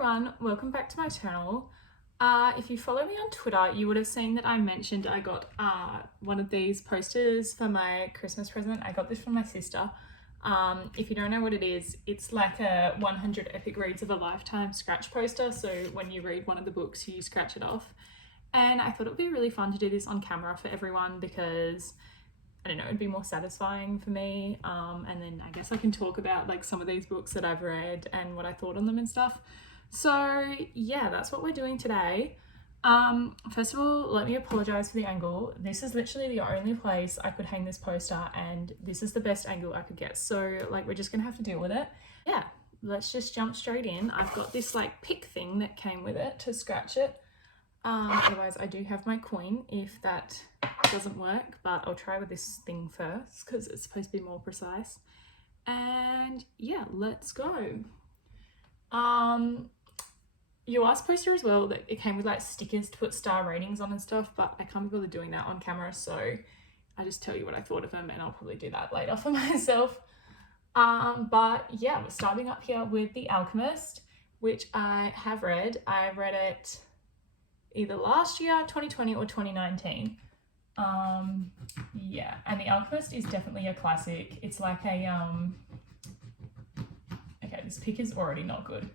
everyone, welcome back to my channel. If you follow me on Twitter, you would have seen that I mentioned I got one of these posters for my Christmas present. I got this from my sister. If you don't know what it is, it's like a 100 epic reads of a lifetime scratch poster. So when you read one of the books, you scratch it off. And I thought it would be really fun to do this on camera for everyone because, I don't know, it'd be more satisfying for me. And then I guess I can talk about like some of these books that I've read and what I thought on them and stuff. So yeah, that's what we're doing today. First of all, let me apologize for the angle. This is literally the only place I could hang this poster and this is the best angle I could get. So like, we're just gonna have to deal with it. Yeah, let's just jump straight in. I've got this like pick thing that came with it to scratch it. Otherwise I do have my coin if that doesn't work, but I'll try with this thing first because it's supposed to be more precise. And yeah, let's go. You are supposed to as well that it came with like stickers to put star ratings on and stuff, but I can't be bothered doing that on camera, so I just tell you what I thought of them and I'll probably do that later for myself. But yeah, we're starting up here with The Alchemist, which I have read. I read it either last year, 2020 or 2019. Yeah, and The Alchemist is definitely a classic. It's like a okay, this pick is already not good.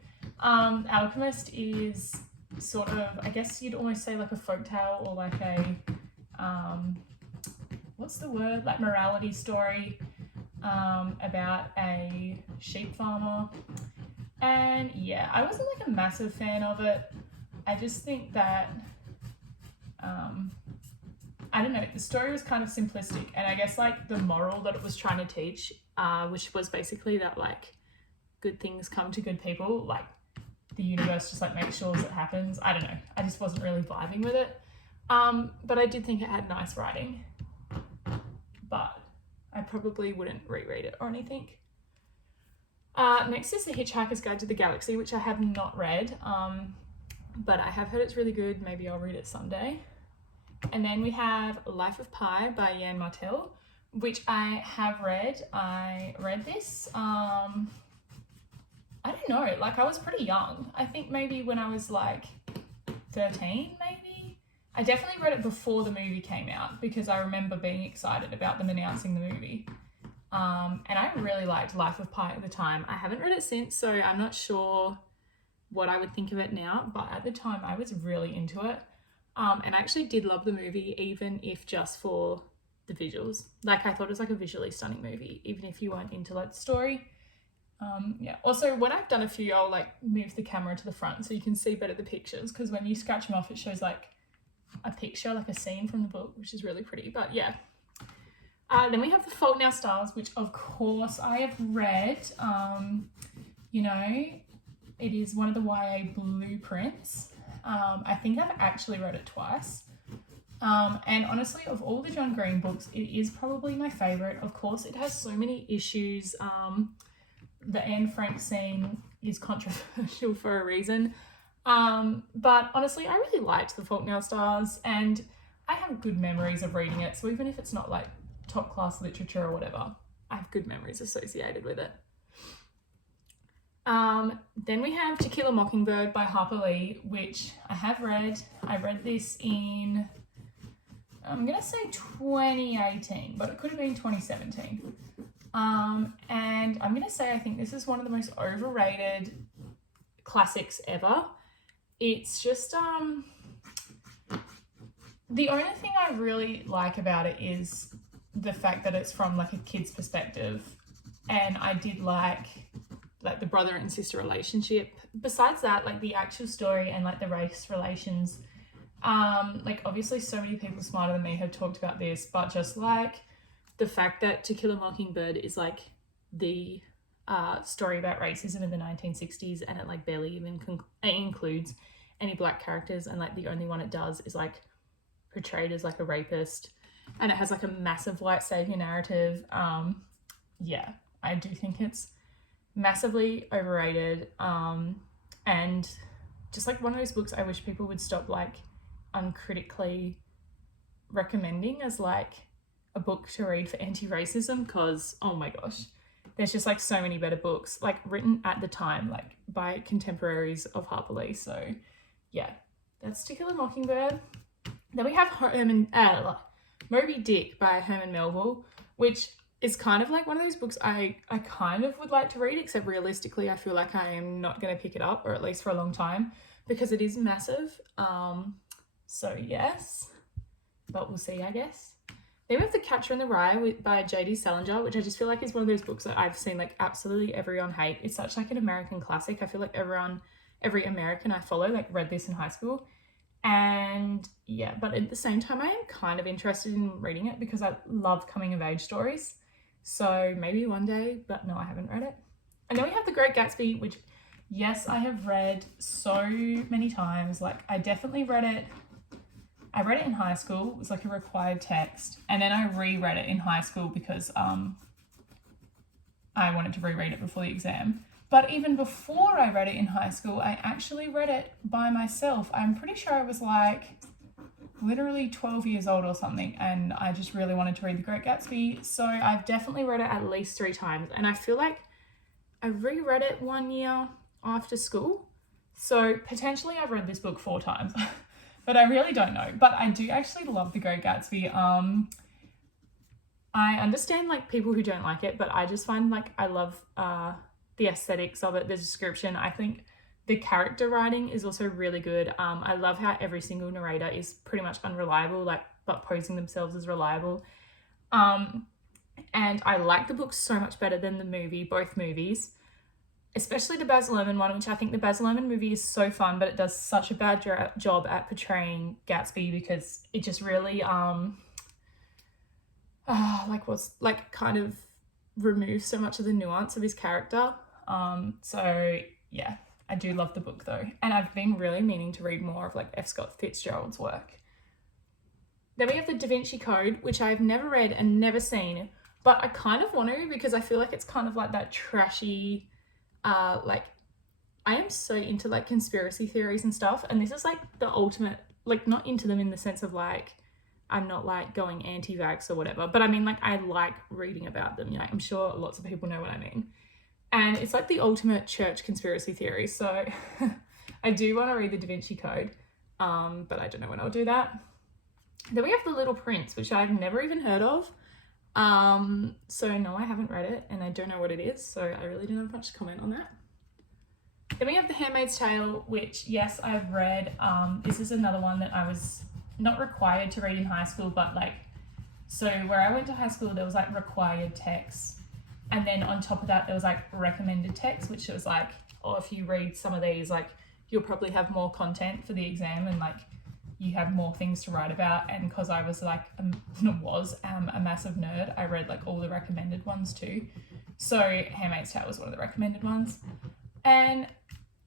Alchemist is sort of, I guess you'd almost say like a folktale or like a what's the word, like morality story about a sheep farmer. And yeah, I wasn't like a massive fan of it. I just think that I don't know, the story was kind of simplistic, and I guess like the moral that it was trying to teach, which was basically that like good things come to good people, like the universe just like makes sure it happens. I don't know, I just wasn't really vibing with it, but I did think it had nice writing, but I probably wouldn't reread it or anything. Next is The Hitchhiker's Guide to the Galaxy, which I have not read, but I have heard it's really good. Maybe I'll read it someday. And then we have Life of Pi by Yann Martell, which I have read. I read this, I don't know, like I was pretty young. I think maybe when I was like 13, maybe. I definitely read it before the movie came out because I remember being excited about them announcing the movie. And I really liked Life of Pi at the time. I haven't read it since, so I'm not sure what I would think of it now, but at the time I was really into it. And I actually did love the movie, even if just for the visuals. Like I thought it was like a visually stunning movie, even if you weren't into like the story. Yeah. Also, when I've done a few, I'll like move the camera to the front so you can see better the pictures, because when you scratch them off, it shows like a picture, like a scene from the book, which is really pretty. But yeah. Then we have The Fault in Our Stars, which of course I have read. You know, it is one of the YA blueprints. I think I've actually read it twice. And honestly, of all the John Green books, it is probably my favourite. Of course, it has so many issues. The Anne Frank scene is controversial for a reason. But honestly, I really liked The Fault in Our Stars, and I have good memories of reading it. So even if it's not like top class literature or whatever, I have good memories associated with it. Then we have To Kill a Mockingbird by Harper Lee, which I have read. I read this in, I'm going to say 2018, but it could have been 2017. And I'm going to say I think this is one of the most overrated classics ever. It's just, the only thing I really like about it is the fact that it's from like a kid's perspective. And I did like the brother and sister relationship. Besides that, like the actual story and like the race relations, like obviously so many people smarter than me have talked about this, but just like the fact that To Kill a Mockingbird is like the story about racism in the 1960s, and it like barely even includes any black characters, and like the only one it does is like portrayed as like a rapist, and it has like a massive white savior narrative. Yeah, I do think it's massively overrated, and just like one of those books I wish people would stop like uncritically recommending as like a book to read for anti-racism, because oh my gosh, there's just like so many better books like written at the time, like by contemporaries of Harper Lee. So yeah, that's To Kill a Mockingbird. Then we have Moby Dick by Herman Melville, which is kind of like one of those books I kind of would like to read, except realistically I feel like I am not going to pick it up, or at least for a long time, because it is massive. So yes, but we'll see, I guess. Then we have The Catcher in the Rye by J.D. Salinger, which I just feel like is one of those books that I've seen like absolutely everyone hate. It's such like an American classic. I feel like every American I follow like read this in high school. And yeah, but at the same time, I am kind of interested in reading it because I love coming of age stories. So maybe one day, but no, I haven't read it. And then we have The Great Gatsby, which yes, I have read so many times. Like I definitely read it. I read it in high school. It was like a required text. And then I reread it in high school because I wanted to reread it before the exam. But even before I read it in high school, I actually read it by myself. I'm pretty sure I was like literally 12 years old or something, and I just really wanted to read The Great Gatsby. So I've definitely read it at least 3 times. And I feel like I reread it one year after school. So potentially I've read this book 4 times. But I really don't know. But I do actually love The Great Gatsby. I understand like people who don't like it, but I just find like I love the aesthetics of it, the description. I think the character writing is also really good. I love how every single narrator is pretty much unreliable, like but posing themselves as reliable. And I like the book so much better than the movie, both movies. Especially the Baz Luhrmann one, which I think the Baz Luhrmann movie is so fun, but it does such a bad job at portraying Gatsby because it just really, kind of removes so much of the nuance of his character. So yeah, I do love the book though. And I've been really meaning to read more of like F. Scott Fitzgerald's work. Then we have The Da Vinci Code, which I've never read and never seen, but I kind of want to because I feel like it's kind of like that trashy, I am so into like conspiracy theories and stuff, and this is like the ultimate, like not into them in the sense of like I'm not like going anti-vax or whatever, but I mean like I like reading about them, you know, I'm sure lots of people know what I mean. And it's like the ultimate church conspiracy theory, so I do want to read The Da Vinci Code, but I don't know when I'll do that. Then we have The Little Prince, which I've never even heard of. So no, I haven't read it and I don't know what it is, so I really don't have much to comment on that. Then we have The Handmaid's Tale, which yes, I've read. This is another one that I was not required to read in high school, but like, so where I went to high school, there was like required texts. And then on top of that, there was like recommended text, which was like, oh, if you read some of these, like you'll probably have more content for the exam and like you have more things to write about. And because I was like a massive nerd, I read like all the recommended ones too. So Handmaid's Tale was one of the recommended ones. And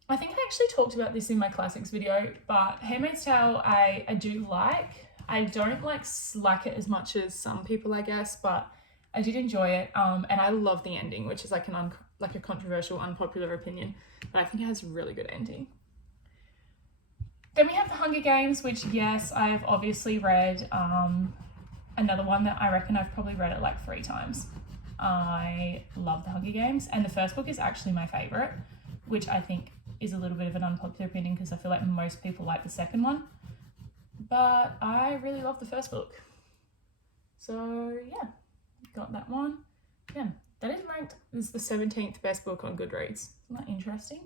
I think I actually talked about this in my classics video, but Handmaid's Tale I do like. I don't like it as much as some people, I guess, but I did enjoy it. And I love the ending, which is like a controversial, unpopular opinion, but I think it has a really good ending. Then we have The Hunger Games, which yes, I've obviously read. Another one that I reckon I've probably read it like 3 times. I love The Hunger Games, and the first book is actually my favourite, which I think is a little bit of an unpopular opinion because I feel like most people like the second one. But I really love the first book. So yeah, got that one. Yeah, that is ranked as the 17th best book on Goodreads. Isn't that interesting?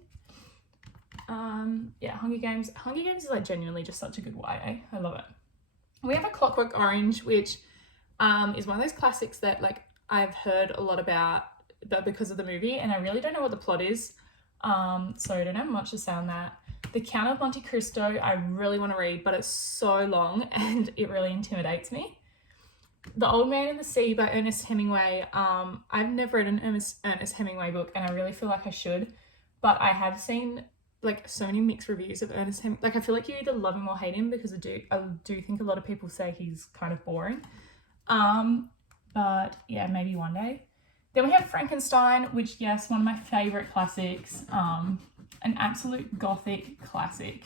Yeah, Hunger Games. Hunger Games is like genuinely just such a good YA. I love it. We have A Clockwork Orange, which is one of those classics that like I've heard a lot about, but because of the movie, and I really don't know what the plot is. So I don't have much to say on that. The Count of Monte Cristo, I really want to read, but it's so long and it really intimidates me. The Old Man and the Sea by Ernest Hemingway. I've never read an Ernest Hemingway book, and I really feel like I should, but I have seen like so many mixed reviews of Ernest Hemingway. Like I feel like you either love him or hate him, because I do think a lot of people say he's kind of boring. But yeah, maybe one day. Then we have Frankenstein, which yes, one of my favorite classics. An absolute gothic classic.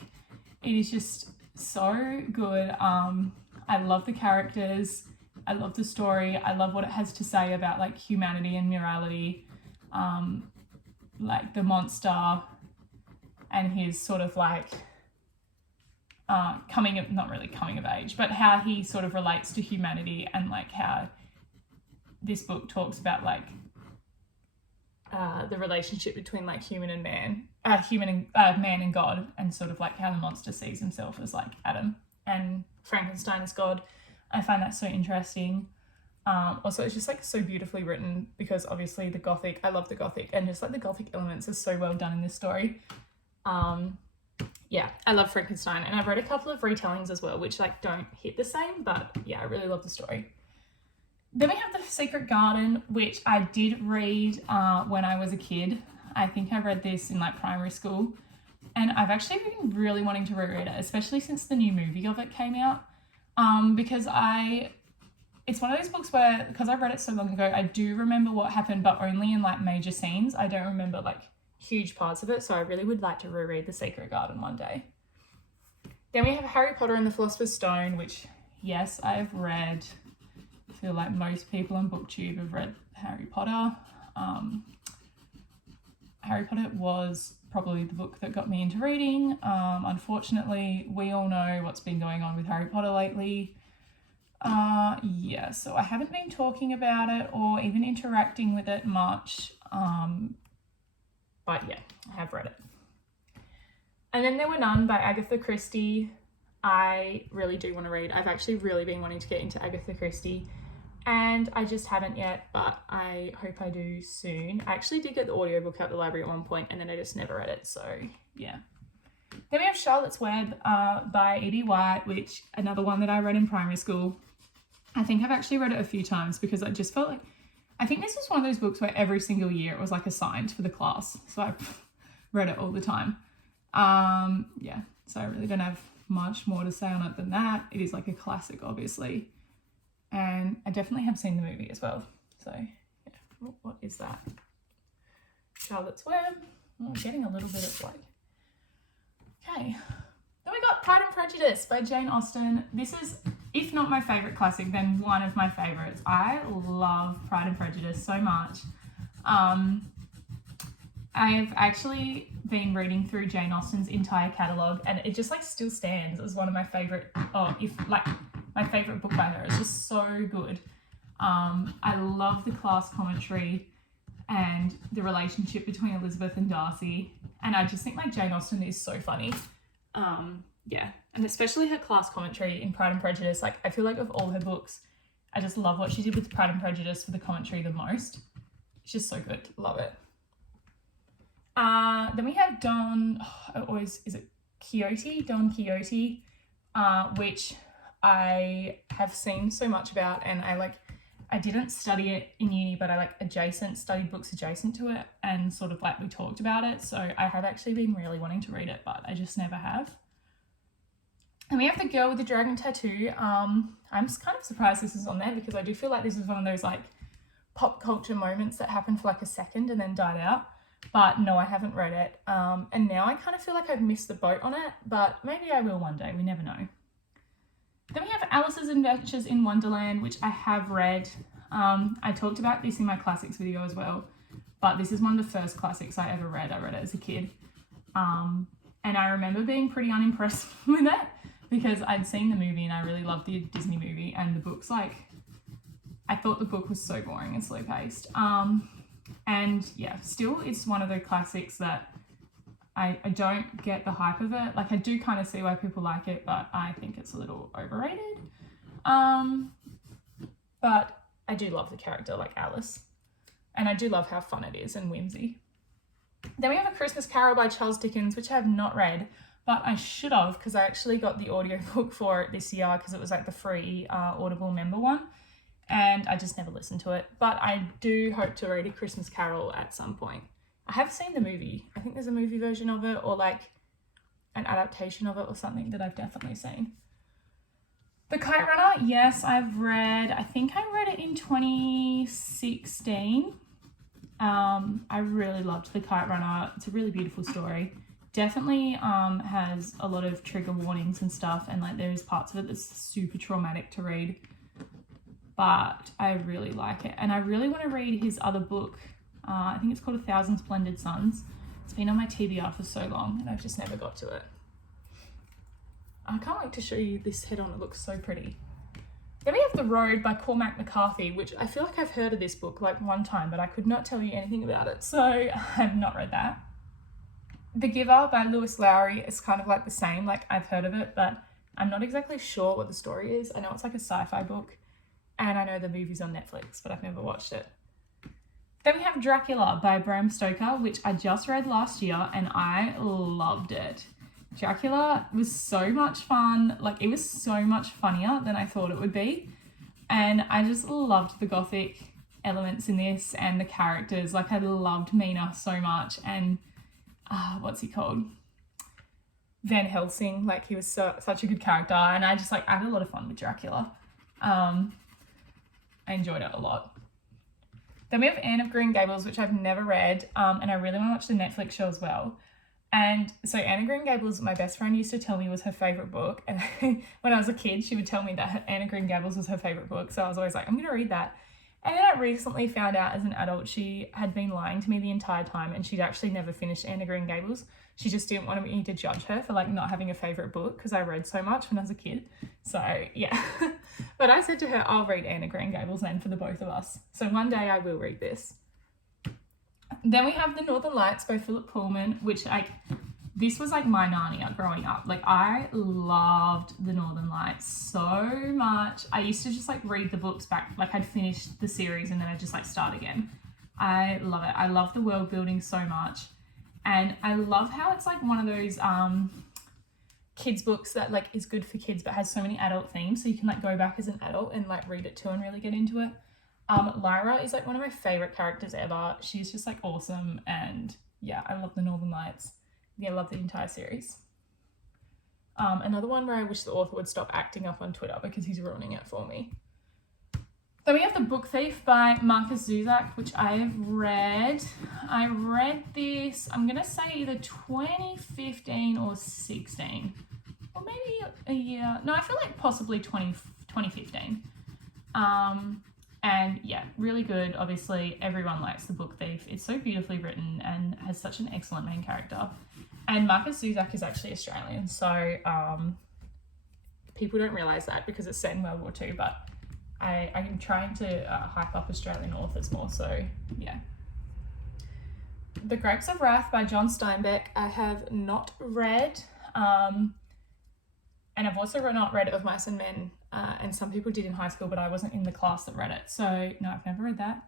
It is just so good. I love the characters. I love the story. I love what it has to say about like humanity and morality. like the monster and his sort of like not really coming of age, but how he sort of relates to humanity, and like how this book talks about like the relationship between like man and God, and sort of like how the monster sees himself as like Adam and Frankenstein as God. I find that so interesting. Also, it's just like so beautifully written, because obviously I love the Gothic, and just like the Gothic elements are so well done in this story. Yeah, I love Frankenstein, and I've read a couple of retellings as well, which like don't hit the same, but yeah, I really love the story. Then we have The Secret Garden, which I did read when I was a kid. I think I read this in like primary school, and I've actually been really wanting to reread it, especially since the new movie of it came out, because it's one of those books where, because I read it so long ago, I do remember what happened, but only in like major scenes. I don't remember like huge parts of it, so I really would like to reread The Secret Garden one day. Then we have Harry Potter and the Philosopher's Stone, which, yes, I have read. I feel like most people on BookTube have read Harry Potter. Harry Potter was probably the book that got me into reading. Unfortunately, we all know what's been going on with Harry Potter lately. Yeah, so I haven't been talking about it or even interacting with it much. But yeah, I have read it. And then There Were None by Agatha Christie. I really do want to read. I've actually really been wanting to get into Agatha Christie, and I just haven't yet, but I hope I do soon. I actually did get the audiobook at the library at one point, and then I just never read it, so yeah. Then we have Charlotte's Web by E.B. White, which another one that I read in primary school. I think I've actually read it a few times, because I just felt like, I think this was one of those books where every single year it was like assigned for the class, so I read it all the time. Yeah, so I really don't have much more to say on it than that. It is like a classic, obviously, and I definitely have seen the movie as well. So yeah, what is that? Charlotte's Web. Oh, I'm getting a little bit of like, okay. Then we got Pride and Prejudice by Jane Austen. This is, if not my favourite classic, then one of my favourites. I love Pride and Prejudice so much. I've actually been reading through Jane Austen's entire catalogue, and it just like still stands as one of my favourite, my favourite book by her. It's just so good. I love the class commentary and the relationship between Elizabeth and Darcy, and I just think like Jane Austen is so funny. Yeah, and especially her class commentary in Pride and Prejudice. Like, I feel like of all her books, I just love what she did with Pride and Prejudice for the commentary the most. It's just so good. Love it. Then we have Don Quixote, which I have seen so much about, and I didn't study it in uni, but I studied books adjacent to it, and sort of like we talked about it. So I have actually been really wanting to read it, but I just never have. And we have The Girl with the Dragon Tattoo. I'm just kind of surprised this is on there, because I do feel like this is one of those like pop culture moments that happened for like a second and then died out. But no, I haven't read it. And now I kind of feel like I've missed the boat on it, but maybe I will one day. We never know. Then we have Alice's Adventures in Wonderland, which I have read. I talked about this in my classics video as well, but this is one of the first classics I ever read. I read it as a kid. And I remember being pretty unimpressed with it, because I'd seen the movie and I really loved the Disney movie, and the book's like, I thought the book was so boring and slow paced. And yeah, still it's one of the classics that I don't get the hype of it. Like, I do kind of see why people like it, but I think it's a little overrated. But I do love the character, like Alice. And I do love how fun it is and whimsy. Then we have A Christmas Carol by Charles Dickens, which I have not read, but I should have, because I actually got the audiobook for it this year, because it was like the free Audible member one. And I just never listened to it. But I do hope to read A Christmas Carol at some point. I have seen the movie. I think there's a movie version of it, or like an adaptation of it or something that I've definitely seen. The Kite Runner, yes, I've read. I think I read it in 2016. I really loved The Kite Runner. It's a really beautiful story. Definitely has a lot of trigger warnings and stuff, and like there's parts of it that's super traumatic to read. But I really like it, and I really want to read his other book, I think it's called 1,000 Splendid Suns. It's been on my TBR for so long and I've just never got to it. I can't wait to show you this head-on. It looks so pretty. Then we have The Road by Cormac McCarthy, which I feel like I've heard of this book like one time, but I could not tell you anything about it, so I've not read that. The Giver by Lewis Lowry is kind of like the same, like I've heard of it, but I'm not exactly sure what the story is. I know it's like a sci-fi book, and I know the movie's on Netflix, but I've never watched it. Then we have Dracula by Bram Stoker, which I just read last year, and I loved it. Dracula was so much fun. Like, it was so much funnier than I thought it would be. And I just loved the gothic elements in this and the characters. Like, I loved Mina so much. And, what's he called? Van Helsing. Like, he was such a good character. And I just, like, I had a lot of fun with Dracula. I enjoyed it a lot. Then we have Anne of Green Gables, which I've never read. And I really want to watch the Netflix show as well. And so Anne of Green Gables, my best friend used to tell me was her favourite book. And when I was a kid, she would tell me that Anne of Green Gables was her favourite book. So I was always like, I'm going to read that. And then I recently found out as an adult, she had been lying to me the entire time and she'd actually never finished Anne of Green Gables. She just didn't want me to judge her for like not having a favourite book because I read so much when I was a kid. So yeah. But I said to her, I'll read Anne of Green Gables then for the both of us. So one day I will read this. Then we have The Northern Lights by Philip Pullman, which this was like my Narnia growing up. Like, I loved The Northern Lights so much. I used to just like read the books back, like I'd finish the series and then I'd just like start again. I love it. I love the world building so much. And I love how it's like one of those kids books that like is good for kids but has so many adult themes, so you can like go back as an adult and like read it too and really get into it. Lyra is like one of my favorite characters ever. She's just like awesome, and yeah, I love The Northern Lights. Yeah, I love the entire series. Another one where I wish the author would stop acting up on Twitter because he's ruining it for me. Then we have The Book Thief by Marcus Zuzak, which I've read. I read this, I'm going to say either 2015 or 16. Or maybe a year. No, I feel like possibly 2015. And yeah, really good. Obviously, everyone likes The Book Thief. It's so beautifully written and has such an excellent main character. And Marcus Zuzak is actually Australian, so people don't realise that because it's set in World War II, but I'm trying to hype up Australian authors more, so yeah. The Grapes of Wrath by John Steinbeck, I have not read. And I've also not read Of Mice and Men, and some people did in high school, but I wasn't in the class that read it. So no, I've never read that.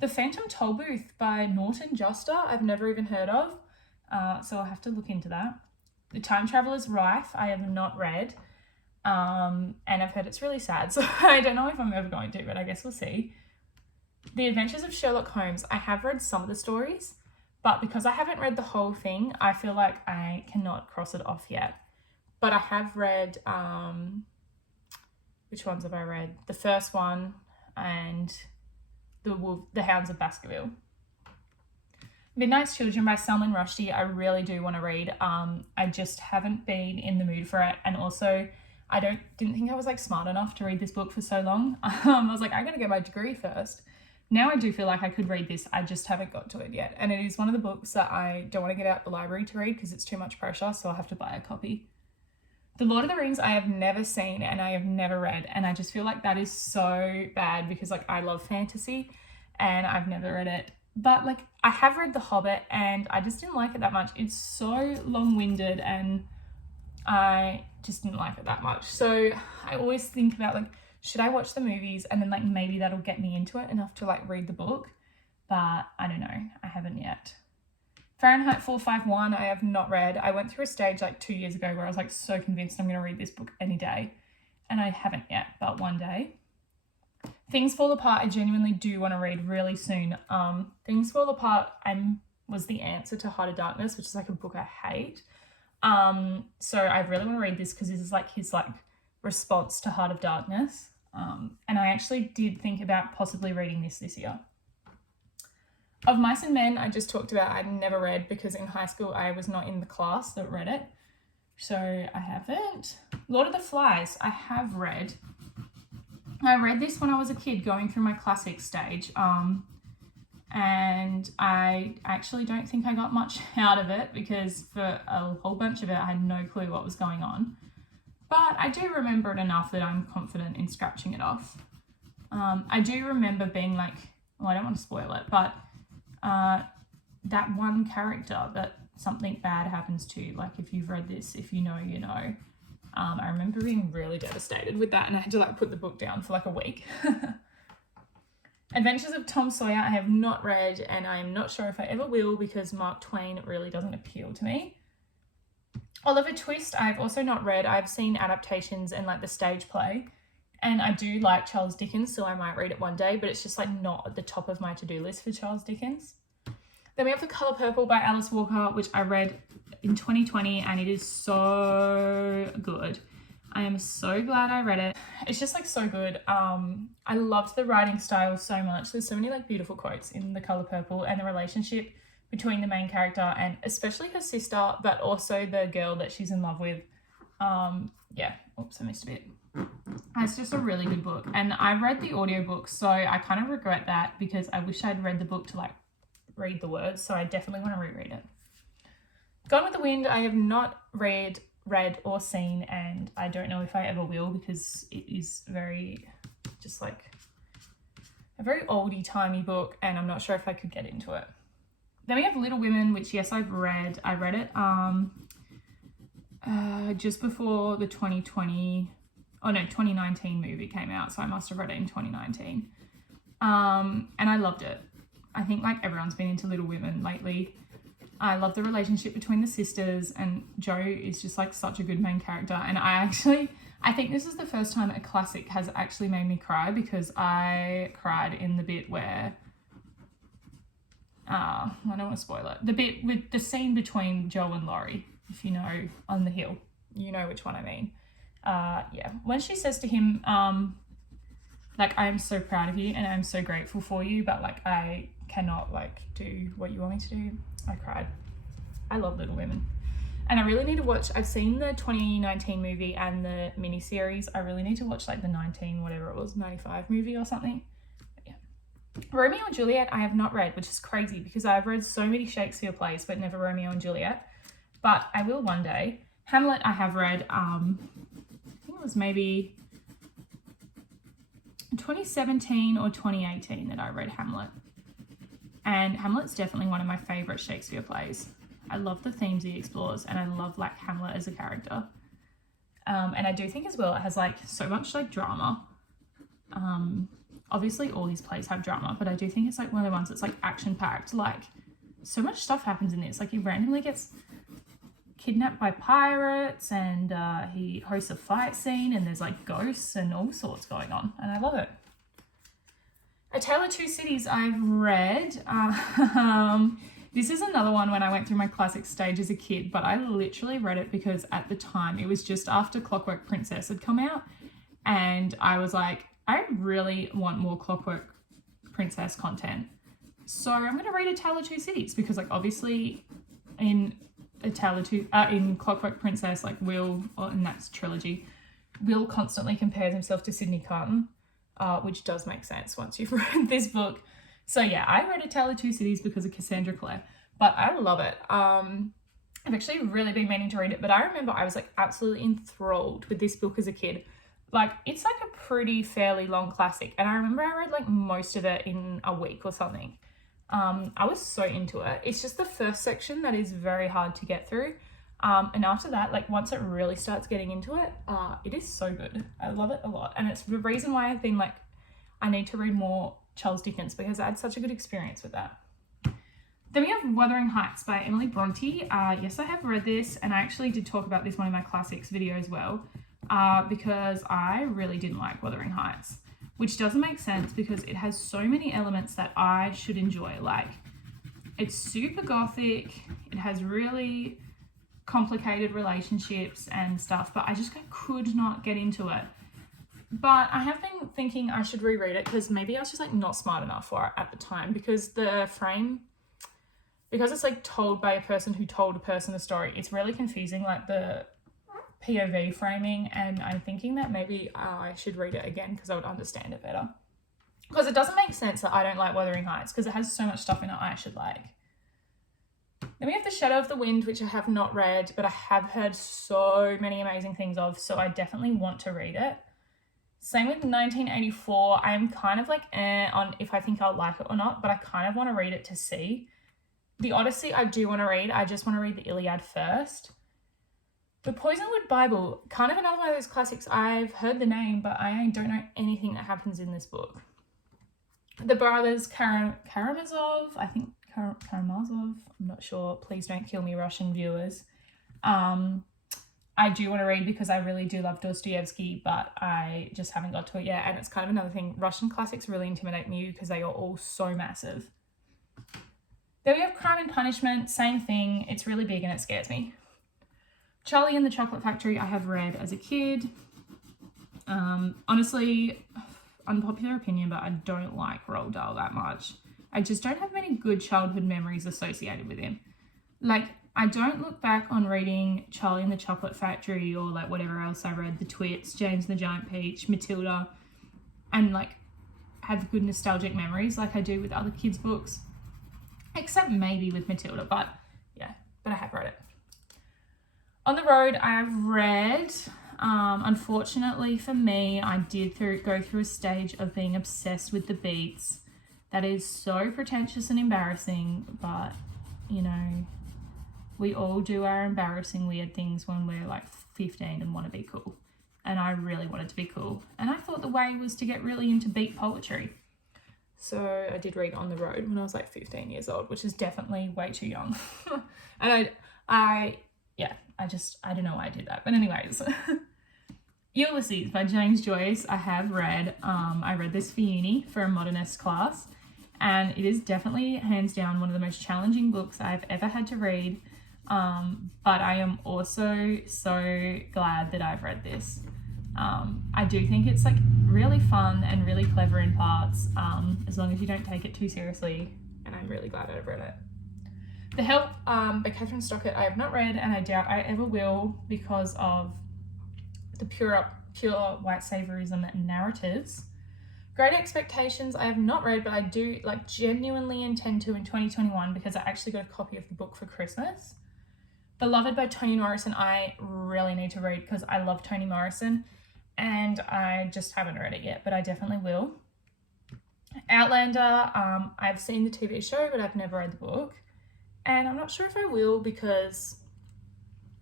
The Phantom Tollbooth by Norton Juster, I've never even heard of. So I'll have to look into that. The Time Traveler's Rife, I have not read. And I've heard it's really sad, so I don't know if I'm ever going to, but I guess we'll see. The Adventures of Sherlock Holmes, I have read some of the stories, but because I haven't read the whole thing, I feel like I cannot cross it off yet. But I have read, which ones have I read? The first one and the Hounds of Baskerville. Midnight's Children by Salman Rushdie, I really do want to read. I just haven't been in the mood for it, and also I didn't think I was like smart enough to read this book for so long. I was like, I'm going to get my degree first. Now I do feel like I could read this. I just haven't got to it yet. And it is one of the books that I don't want to get out the library to read because it's too much pressure. So I'll have to buy a copy. The Lord of the Rings, I have never seen and I have never read. And I just feel like that is so bad because like I love fantasy and I've never read it. But like I have read The Hobbit and I just didn't like it that much. It's so long-winded and I just didn't like it that much. So I always think about like, should I watch the movies and then like maybe that'll get me into it enough to like read the book? But I don't know. I haven't yet. Fahrenheit 451, I have not read. I went through a stage like 2 years ago where I was like so convinced I'm going to read this book any day. And I haven't yet, but one day. Things Fall Apart, I genuinely do want to read really soon. Things Fall Apart was the answer to Heart of Darkness, which is like a book I hate. So I really want to read this because this is like his like response to Heart of Darkness. And I actually did think about possibly reading this year. Of Mice and Men, I just talked about, I'd never read because in high school I was not in the class that read it. So I haven't. Lord of the Flies, I have read. I read this when I was a kid going through my classic stage. and I actually don't think I got much out of it because for a whole bunch of it I had no clue what was going on. But I do remember it enough that I'm confident in scratching it off. I do remember being like, well, I don't want to spoil it, but that one character that something bad happens to, like if you've read this, if you know, you know. I remember being really devastated with that, and I had to like put the book down for like a week. Adventures of Tom Sawyer I have not read, and I am not sure if I ever will because Mark Twain really doesn't appeal to me. Oliver Twist I've also not read. I've seen adaptations and like the stage play, and I do like Charles Dickens, so I might read it one day, but it's just like not at the top of my to-do list for Charles Dickens. Then we have The Colour Purple by Alice Walker, which I read in 2020, and it is so good. I am so glad I read it. It's just like so good. I loved the writing style so much. There's so many like beautiful quotes in The Colour Purple, and the relationship between the main character and especially her sister, but also the girl that she's in love with. Yeah, oops, I missed a bit. It's just a really good book, and I read the audiobook, so I kind of regret that because I wish I'd read the book to like read the words, so I definitely want to reread it. Gone with the Wind I have not read or seen, and I don't know if I ever will because it is very just like a very oldie-timey book, and I'm not sure if I could get into it. Then we have Little Women, which yes, I've read. I read it just before the 2019 movie came out, so I must have read it in 2019. And I loved it. I think like everyone's been into Little Women lately. I love the relationship between the sisters, and Jo is just like such a good main character. And I think this is the first time a classic has actually made me cry, because I cried in the bit where, I don't want to spoil it, the bit with the scene between Jo and Laurie, if you know, on the hill, you know which one I mean. Yeah, when she says to him, like, I am so proud of you and I'm so grateful for you, but like I cannot like do what you want me to do. I cried. I love Little Women. And I really need to watch, I've seen the 2019 movie and the miniseries. I really need to watch like the 95 movie or something. But yeah. Romeo and Juliet I have not read, which is crazy because I've read so many Shakespeare plays but never Romeo and Juliet. But I will one day. Hamlet I have read, I think it was maybe 2017 or 2018 that I read Hamlet. And Hamlet's definitely one of my favourite Shakespeare plays. I love the themes he explores, and I love like Hamlet as a character. And I do think as well it has like so much like drama. Obviously all his plays have drama, but I do think it's like one of the ones that's like action packed. Like so much stuff happens in this. Like he randomly gets kidnapped by pirates, and he hosts a fight scene, and there's like ghosts and all sorts going on, and I love it. A Tale of Two Cities I've read. This is another one when I went through my classic stage as a kid, but I literally read it because at the time it was just after Clockwork Princess had come out, and I was like, I really want more Clockwork Princess content. So I'm going to read A Tale of Two Cities because like obviously in in Clockwork Princess, like Will, and that's trilogy, Will constantly compares himself to Sydney Carton, which does make sense once you've read this book. So yeah, I read A Tale of Two Cities because of Cassandra Clare, but I love it. I've actually really been meaning to read it, but I remember I was like absolutely enthralled with this book as a kid. Like it's like a pretty fairly long classic, and I remember I read like most of it in a week or something. I was so into it. It's just the first section that is very hard to get through. And after that, like once it really starts getting into it, it is so good. I love it a lot. And it's the reason why I've been like, I need to read more Charles Dickens because I had such a good experience with that. Then we have Wuthering Heights by Emily Bronte. Yes, I have read this, and I actually did talk about this in one of my classics video as well, because I really didn't like Wuthering Heights, which doesn't make sense because it has so many elements that I should enjoy. Like, it's super gothic, it has really complicated relationships and stuff, but I just could not get into it. But I have been thinking I should reread it because maybe I was just like not smart enough for it at the time, because the frame, because it's like told by a person who told a person the story, it's really confusing, like the POV framing, and I'm thinking that maybe I should read it again because I would understand it better. because it doesn't make sense that I don't like Wuthering Heights because it has so much stuff in it I should like. Then we have The Shadow of the Wind, which I have not read, but I have heard so many amazing things of, so I definitely want to read it. Same with 1984. I am kind of like on if I think I'll like it or not, but I kind of want to read it to see. The Odyssey I do want to read. I just want to read the Iliad first. The Poisonwood Bible, kind of another one of those classics. I've heard the name, but I don't know anything that happens in this book. The Brothers Karamazov, I think Karamazov, I'm not sure. Please don't kill me, Russian viewers. I do want to read because I really do love Dostoevsky, but I just haven't got to it yet. And it's kind of another thing. Russian classics really intimidate me because they are all so massive. Then we have Crime and Punishment, same thing. It's really big and it scares me. Charlie and the Chocolate Factory I have read as a kid. Honestly, unpopular opinion, but I don't like Roald Dahl that much. I just don't have many good childhood memories associated with him. Like, I don't look back on reading Charlie and the Chocolate Factory or like whatever else I read, The Twits, James and the Giant Peach, Matilda, and like have good nostalgic memories like I do with other kids' books. Except maybe with Matilda, but yeah, but I have read it. On the Road, I have read, unfortunately for me, I did go through a stage of being obsessed with the beats. That is so pretentious and embarrassing, but, you know, we all do our embarrassing weird things when we're like 15 and want to be cool. And I really wanted to be cool. And I thought the way was to get really into beat poetry. So I did read On the Road when I was like 15 years old, which is definitely way too young. And I don't know why I did that. But anyways, Ulysses by James Joyce, I have read. I read this for uni for a modernist class. And it is definitely, hands down, one of the most challenging books I've ever had to read. But I am also so glad that I've read this. I do think it's like really fun and really clever in parts, as long as you don't take it too seriously. And I'm really glad I've read it. The Help by Catherine Stockett I have not read, and I doubt I ever will because of the pure white saviorism narratives. Great Expectations I have not read, but I do like genuinely intend to in 2021 because I actually got a copy of the book for Christmas. Beloved by Toni Morrison I really need to read because I love Toni Morrison and I just haven't read it yet, but I definitely will. Outlander, I've seen the TV show, but I've never read the book. And I'm not sure if I will because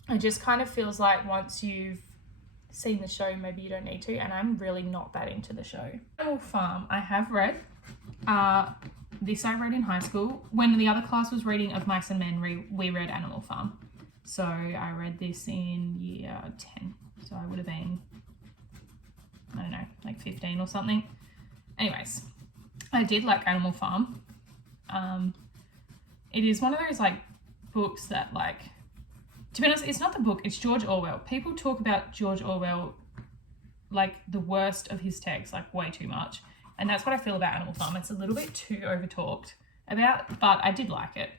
it just kind of feels like once you've seen the show, maybe you don't need to, and I'm really not that into the show. Animal Farm, I have read. This I read in high school. When the other class was reading Of Mice and Men, we read Animal Farm. So I read this in year 10. So I would have been, I don't know, like 15 or something. Anyways, I did like Animal Farm. It is one of those like books that like, to be honest, it's not the book, it's George Orwell. People talk about George Orwell like the worst of his texts, like way too much. And that's what I feel about Animal Farm. It's a little bit too over-talked about, but I did like it.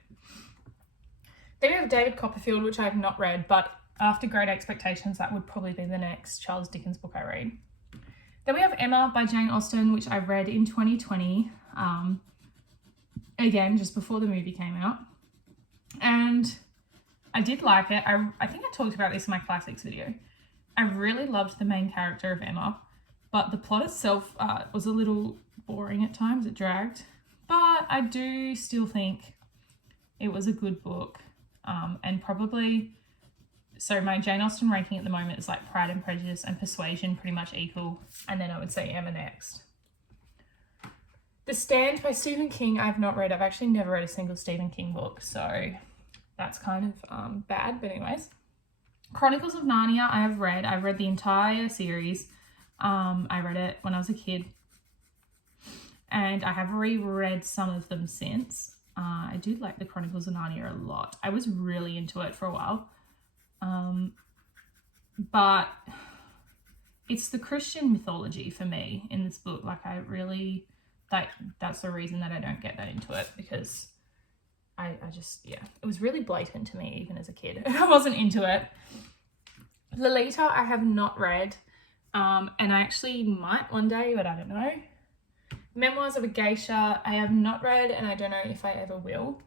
Then we have David Copperfield, which I have not read, but after Great Expectations, that would probably be the next Charles Dickens book I read. Then we have Emma by Jane Austen, which I read in 2020. Again, just before the movie came out. And I did like it. I think I talked about this in my classics video. I really loved the main character of Emma, but the plot itself was a little boring at times. It dragged. But I do still think it was a good book. And probably, so my Jane Austen ranking at the moment is like Pride and Prejudice and Persuasion pretty much equal. And then I would say Emma next. The Stand by Stephen King, I've not read. I've actually never read a single Stephen King book, so that's kind of bad, but anyways. Chronicles of Narnia, I have read. I've read the entire series. I read it when I was a kid. And I have reread some of them since. I do like the Chronicles of Narnia a lot. I was really into it for a while. But it's the Christian mythology for me in this book. Like I really, that's the reason that I don't get that into it, because I just, yeah, it was really blatant to me even as a kid. I wasn't into it. Lolita, I have not read. And I actually might one day, but I don't know. Memoirs of a Geisha, I have not read, and I don't know if I ever will.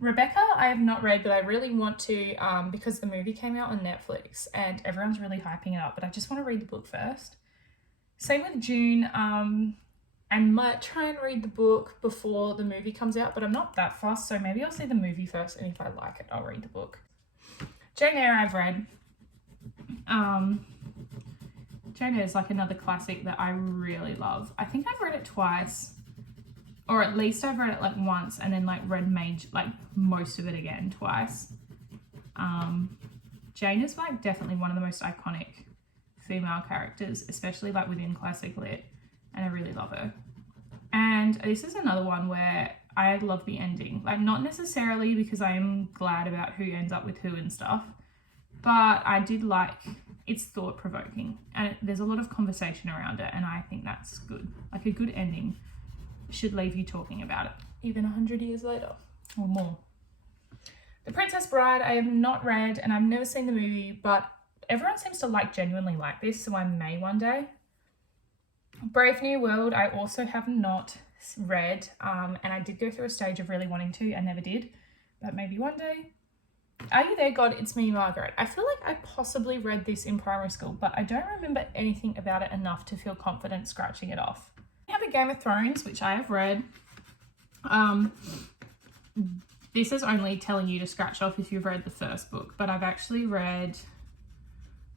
Rebecca, I have not read, but I really want to, because the movie came out on Netflix and everyone's really hyping it up, but I just want to read the book first. Same with June. I might try and read the book before the movie comes out, but I'm not that fast, so maybe I'll see the movie first, and if I like it, I'll read the book. Jane Eyre I've read. Jane Eyre is like another classic that I really love. I think I've read it twice, or at least I've read it like once and then like read most of it again twice. Jane is like definitely one of the most iconic female characters, especially like within classic lit, and I really love her. And this is another one where I love the ending, like not necessarily because I am glad about who ends up with who and stuff, but I did like it's thought-provoking and there's a lot of conversation around it, and I think that's good. Like a good ending should leave you talking about it even 100 years later or more. The Princess Bride I have not read, and I've never seen the movie, but everyone seems to genuinely like this, so I may one day. Brave New World I also have not read, and I did go through a stage of really wanting to and never did, but maybe one day. Are You There, God? It's Me, Margaret. I feel like I possibly read this in primary school, but I don't remember anything about it enough to feel confident scratching it off. We have a Game of Thrones, which I have read. This is only telling you to scratch off if you've read the first book, but I've actually read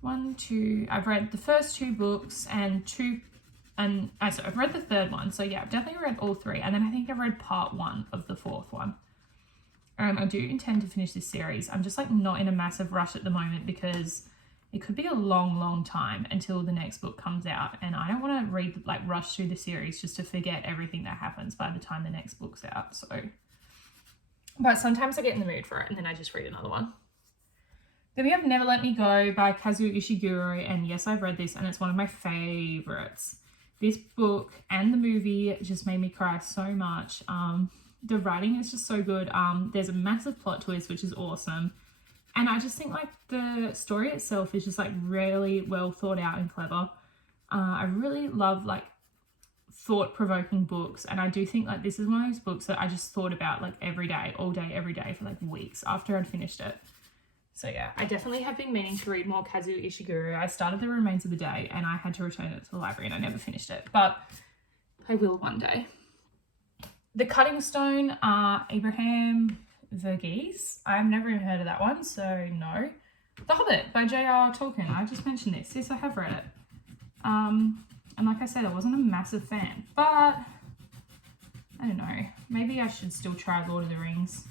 I've read the first two books and I've read the third one. So yeah, I've definitely read all three. And then I think I've read part 1 of the fourth one. I do intend to finish this series. I'm just like not in a massive rush at the moment because it could be a long time until the next book comes out. And I don't want to rush through the series just to forget everything that happens by the time the next book's out. So, but sometimes I get in the mood for it and then I just read another one. Then we have Never Let Me Go by Kazuo Ishiguro, and yes, I've read this and it's one of my favorites. This book and the movie just made me cry so much. The writing is just so good. There's a massive plot twist, which is awesome. And I just think like the story itself is just like really well thought out and clever. I really love like thought-provoking books, and I do think like this is one of those books that I just thought about like every day, all day, every day for like weeks after I'd finished it. So yeah, I definitely have been meaning to read more Kazuo Ishiguro. I started The Remains of the Day and I had to return it to the library and I never finished it, but I will one day. The Cutting Stone, Abraham Verghese. I've never even heard of that one, so no. The Hobbit by Jr Tolkien. I just mentioned this. Yes, I have read it. And like I said, I wasn't a massive fan, but I don't know. Maybe I should still try Lord of the Rings.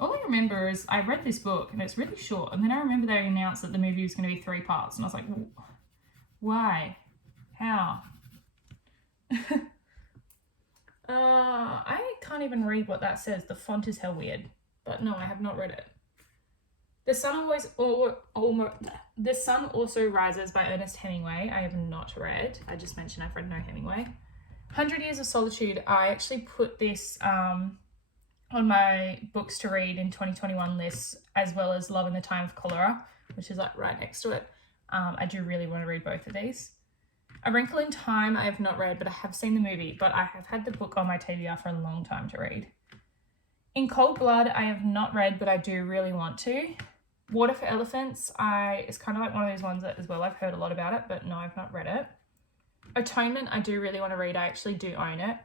All I remember is I read this book and it's really short, and then I remember they announced that the movie was going to be 3 parts, and I was like, why? How? I can't even read what that says. The font is hell weird. But no, I have not read it. The Sun Also Rises by Ernest Hemingway. I have not read. I just mentioned I've read no Hemingway. 100 Years of Solitude. I actually put this on my books to read in 2021 list, as well as Love in the Time of Cholera, which is like right next to it. I do really want to read both of these. A Wrinkle in Time I have not read, but I have seen the movie, but I have had the book on my TBR for a long time to read. In Cold Blood I have not read, but I do really want to. Water for Elephants is kind of like one of those ones that as well I've heard a lot about it, but no, I've not read it. Atonement I do really want to read. I actually do own it.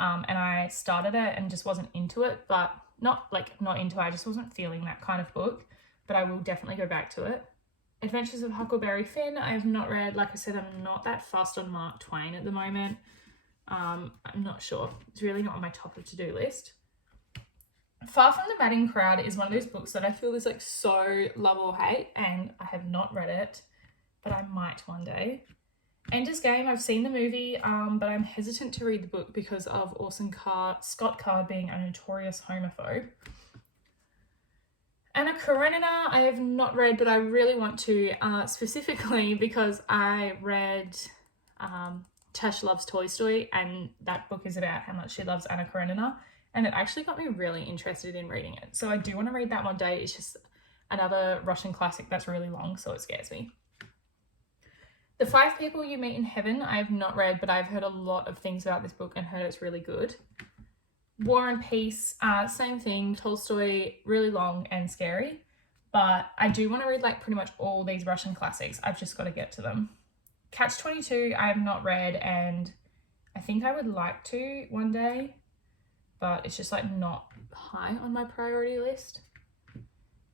And I started it and just wasn't into it, but not into it, I just wasn't feeling that kind of book, but I will definitely go back to it. Adventures of Huckleberry Finn I have not read. Like I said, I'm not that fussed on Mark Twain at the moment. I'm not sure. It's really not on my top of to-do list. Far From the Madding Crowd is one of those books that I feel is like so love or hate, and I have not read it, but I might one day. Ender's Game, I've seen the movie, but I'm hesitant to read the book because of Scott Card being a notorious homophobe. Anna Karenina, I have not read, but I really want to, specifically because I read Tash Loves Toy Story, and that book is about how much she loves Anna Karenina, and it actually got me really interested in reading it. So I do want to read that one day. It's just another Russian classic that's really long, so it scares me. The Five People You Meet in Heaven, I have not read, but I've heard a lot of things about this book and heard it's really good. War and Peace, same thing, Tolstoy, really long and scary, but I do want to read like pretty much all these Russian classics. I've just got to get to them. Catch-22 I have not read, and I think I would like to one day, but it's just like not high on my priority list.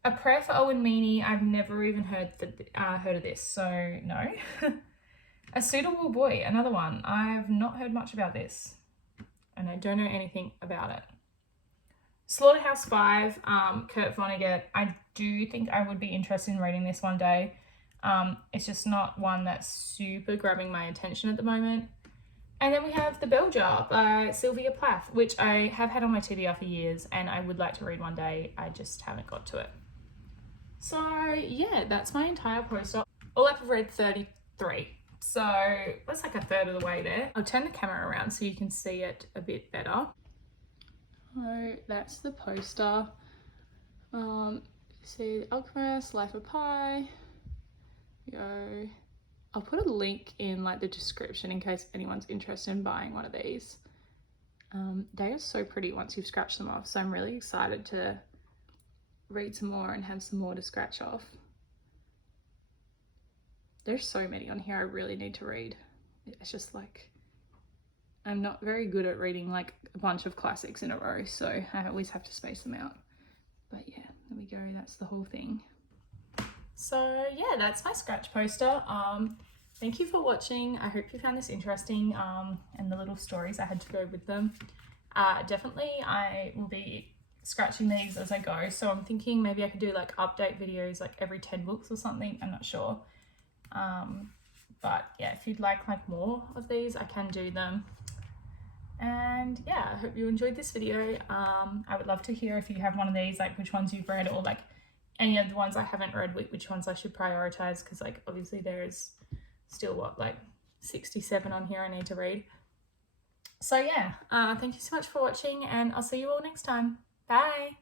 A Prayer for Owen Meany, I've never even heard of this, so no. A Suitable Boy, another one. I've not heard much about this, and I don't know anything about it. Slaughterhouse-Five, Kurt Vonnegut. I do think I would be interested in reading this one day. It's just not one that's super grabbing my attention at the moment. And then we have The Bell Jar by Sylvia Plath, which I have had on my TBR for years and I would like to read one day. I just haven't got to it. So yeah, that's my entire poster. All up I've read 33. So that's like a third of the way there. I'll turn the camera around so you can see it a bit better. So that's the poster. See The Alchemist, Life of Pi. Go. I'll put a link in like the description in case anyone's interested in buying one of these. They are so pretty once you've scratched them off, so I'm really excited to read some more and have some more to scratch off. There's so many on here I really need to read. It's just like, I'm not very good at reading like a bunch of classics in a row, so I always have to space them out. But yeah, there we go, that's the whole thing. So yeah, that's my scratch poster. Thank you for watching. I hope you found this interesting, and the little stories I had to go with them. Definitely I will be scratching these as I go, so I'm thinking maybe I could do like update videos like every 10 books or something. I'm not sure, but yeah, if you'd like more of these, I can do them. And yeah, I hope you enjoyed this video. I would love to hear if you have one of these, like which ones you've read, or like any of the ones I haven't read, which ones I should prioritize, because like obviously there's still what, like 67 on here I need to read. So yeah, thank you so much for watching, and I'll see you all next time. Bye.